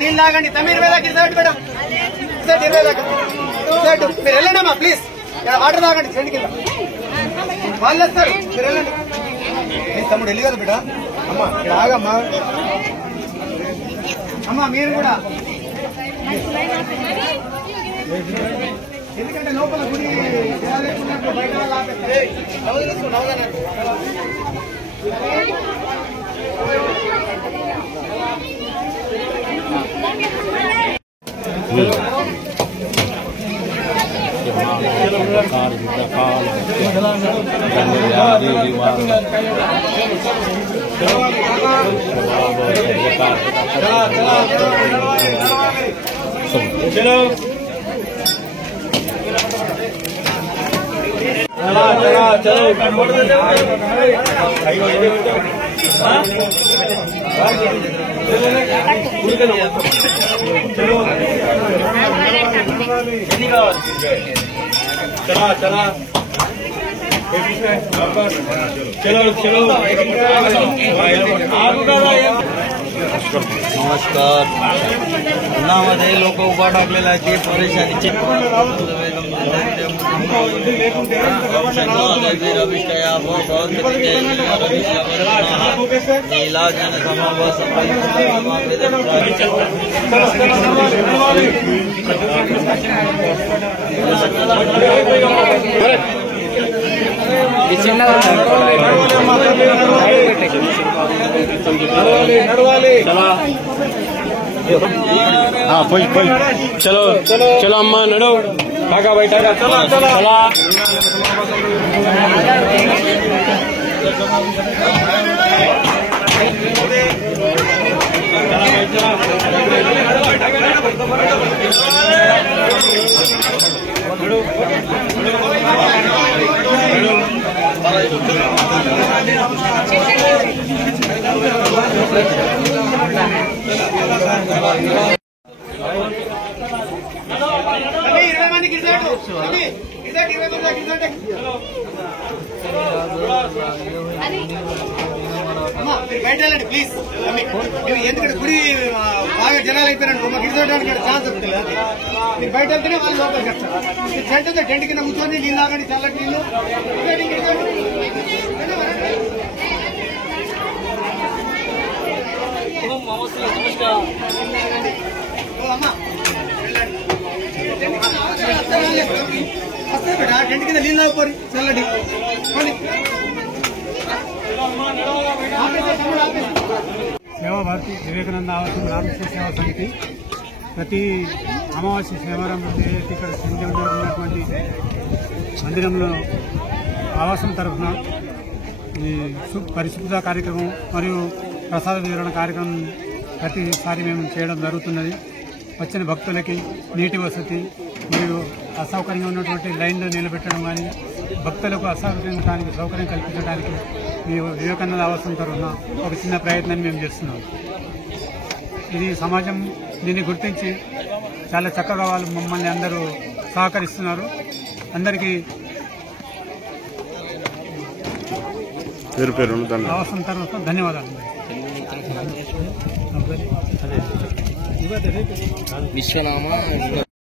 నీళ్ళలాగండి తమిళ మీద మేడం మీరు వెళ్ళండమ్మా please water తాగండి చెండి కింద వాళ్ళు వస్తారు మీరు వెళ్ళండి ప్లీజ్ తమ్ముడు వెళ్ళి కదా బిడ్డ అమ్మా ఇక్కడ ఆగమ్మా అమ్మా మీరు కూడా ఎందుకంటే లోపల గుడి బయట नमस्कार उन्हामध्ये लोक उभा टाकलेला आहे परेशानीचे हाँ फुल चलो चलो अम्मा नड़ो भागा बैठा चलो चलो బయట వెళ్ళండి ప్లీజ్ ఎందుకంటే గుడి బాగా జనాలు అయిపోయినాడు మాకు ఇడిచోడానికి ఛాన్స్ వస్తుంది మీరు బయట వెళ్తేనే వాళ్ళు లోపలికి వస్తారు మీరు టెంట్ ఉంది టెంట్ కింద కూర్చొని నీళ్ళు తాగండి చల్లటి నీళ్ళు అమ్మా వస్తాయి బేట టెంట్ కింద నీళ్ళు తాగిపోయి చల్లటి సేవా భారతి వివేకానంద ఆవాసం రామకృష్ణ సేవా సమితి ప్రతి అమావాస్య శనివారం ఏదైతే ఇక్కడ సింధంలో ఉన్నటువంటి మందిరంలో ఆవాసం తరఫున ఈ పరిశుభ్రత కార్యక్రమం మరియు ప్రసాద వితరణ కార్యక్రమం ప్రతిసారి మేము చేయడం జరుగుతున్నది. వచ్చిన భక్తులకి నీటి వసతి మరియు అసౌకర్యంగా ఉన్నటువంటి లైన్లో నిలబెట్టడం కానీ భక్తులకు అసౌకర్యానికి సౌకర్యం కల్పించడానికి మీ వివేకానంద ఆవాసం తరఫున ఒక చిన్న ప్రయత్నాన్ని మేము చేస్తున్నాం. ఇది సమాజం దీన్ని గుర్తించి చాలా చక్కగా వాళ్ళు మమ్మల్ని అందరూ సహకరిస్తున్నారు. అందరికీ ఆవాసం తరఫున ధన్యవాదాలు. విశ్వనామ